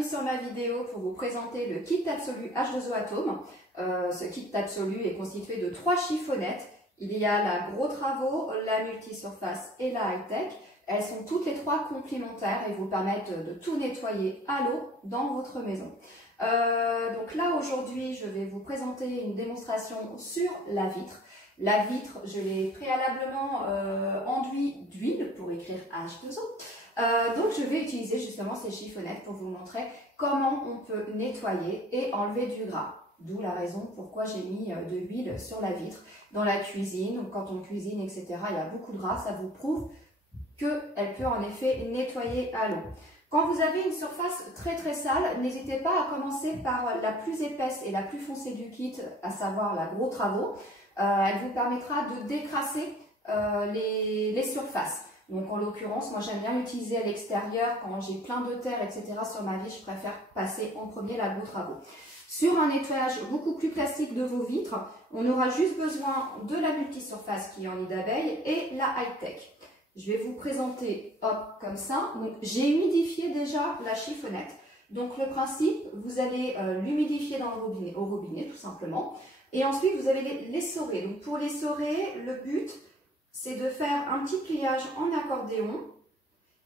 Sur ma vidéo pour vous présenter le kit Absolu H2O Atome. Ce kit Absolu est constitué de 3 chiffonnettes. Il y a la Gros Travaux, la Multisurface et la High-Tech. Elles sont toutes les 3 complémentaires et vous permettent de tout nettoyer à l'eau dans votre maison. Donc là aujourd'hui je vais vous présenter une démonstration sur la vitre. La vitre, je l'ai préalablement enduit d'huile pour écrire H2O. Donc je vais utiliser justement ces chiffonnettes pour vous montrer comment on peut nettoyer et enlever du gras. D'où la raison pourquoi j'ai mis de l'huile sur la vitre. Dans la cuisine, ou quand on cuisine, etc., il y a beaucoup de gras, ça vous prouve qu'elle peut en effet nettoyer à l'eau. Quand vous avez une surface très sale, n'hésitez pas à commencer par la plus épaisse et la plus foncée du kit, à savoir la Gros Travaux. Elle vous permettra de décrasser les surfaces. Donc en l'occurrence, moi j'aime bien l'utiliser à l'extérieur quand j'ai plein de terre, etc. sur ma vitre, je préfère passer en premier la Gros Travaux. Sur un nettoyage beaucoup plus classique de vos vitres, on aura juste besoin de la Multisurface qui est en nid d'abeille et la High-Tech. Je vais vous présenter, hop, comme ça. Donc j'ai humidifié déjà la chiffonnette. Donc le principe, vous allez l'humidifier dans le robinet, au robinet tout simplement. Et ensuite vous allez l'essorer. Donc pour l'essorer, le but c'est de faire un petit pliage en accordéon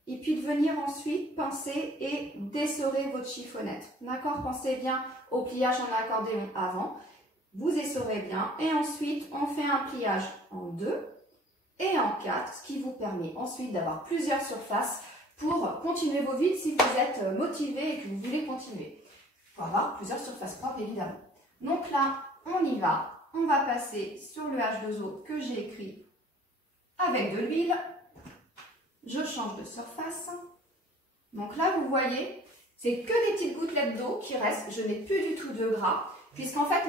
et puis de venir ensuite pincer et dessorer votre chiffonnette. D'accord? Pensez bien au pliage en accordéon avant. Vous essorez bien et ensuite on fait un pliage en 2 et en 4, ce qui vous permet ensuite d'avoir plusieurs surfaces pour continuer vos vitres si vous êtes motivé et que vous voulez continuer. Pour avoir plusieurs surfaces propres évidemment. Donc là, on y va. On va passer sur le H2O que j'ai écrit avec de l'huile. Je change de surface. Donc là, vous voyez, c'est que des petites gouttelettes d'eau qui restent. Je n'ai plus du tout de gras, puisqu'en fait,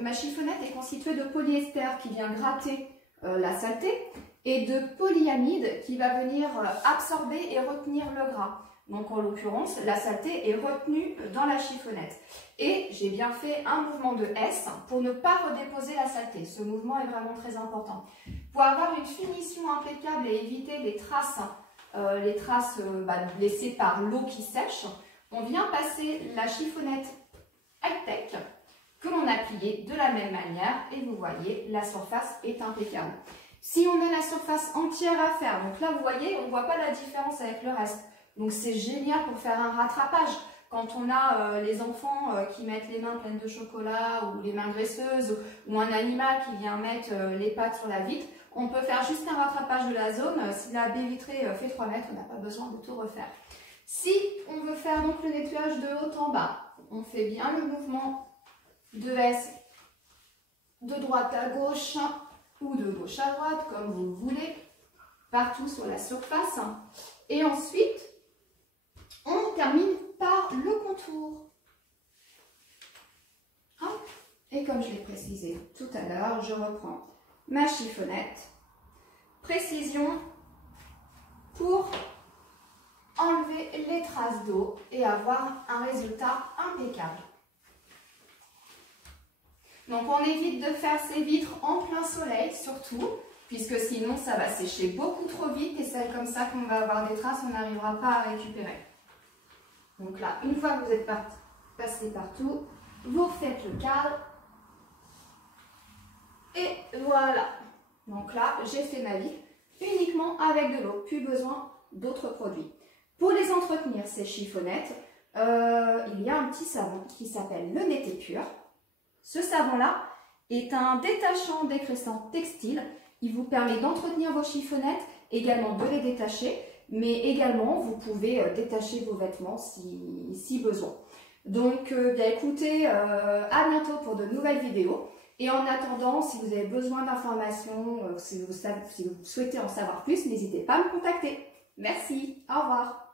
ma chiffonnette est constituée de polyester qui vient gratter la saleté et de polyamide qui va venir absorber et retenir le gras. Donc en l'occurrence, la saleté est retenue dans la chiffonnette. Et j'ai bien fait un mouvement de S pour ne pas redéposer la saleté. Ce mouvement est vraiment très important. Pour avoir une finition impeccable et éviter les traces laissées par l'eau qui sèche, on vient passer la chiffonnette High-Tech que l'on a pliée de la même manière et vous voyez, la surface est impeccable. Si on a la surface entière à faire, donc là vous voyez, on ne voit pas la différence avec le reste. Donc c'est génial pour faire un rattrapage. Quand on a les enfants qui mettent les mains pleines de chocolat ou les mains graisseuses ou un animal qui vient mettre les pattes sur la vitre, on peut faire juste un rattrapage de la zone. Si la baie vitrée fait 3 mètres, on n'a pas besoin de tout refaire. Si on veut faire donc le nettoyage de haut en bas, on fait bien le mouvement de S de droite à gauche ou de gauche à droite, comme vous voulez, partout sur la surface. Et ensuite, on termine par le contour. Hop. Et comme je l'ai précisé tout à l'heure, je reprends ma chiffonnette. Précision pour enlever les traces d'eau et avoir un résultat impeccable. Donc on évite de faire ces vitres en plein soleil surtout, puisque sinon ça va sécher beaucoup trop vite et c'est comme ça qu'on va avoir des traces, on n'arrivera pas à récupérer. Donc là, une fois que vous êtes passé partout, vous faites le cadre. Et voilà. Donc là, j'ai fait ma vitre uniquement avec de l'eau. Plus besoin d'autres produits. Pour les entretenir, ces chiffonnettes, il y a un petit savon qui s'appelle le Nété Pur. Ce savon-là est un détachant dégraissant textile. Il vous permet d'entretenir vos chiffonnettes, également de les détacher. Mais également, vous pouvez détacher vos vêtements si besoin. Donc, bien écoutez, à bientôt pour de nouvelles vidéos. Et en attendant, si vous avez besoin d'informations, si vous souhaitez en savoir plus, n'hésitez pas à me contacter. Merci, au revoir.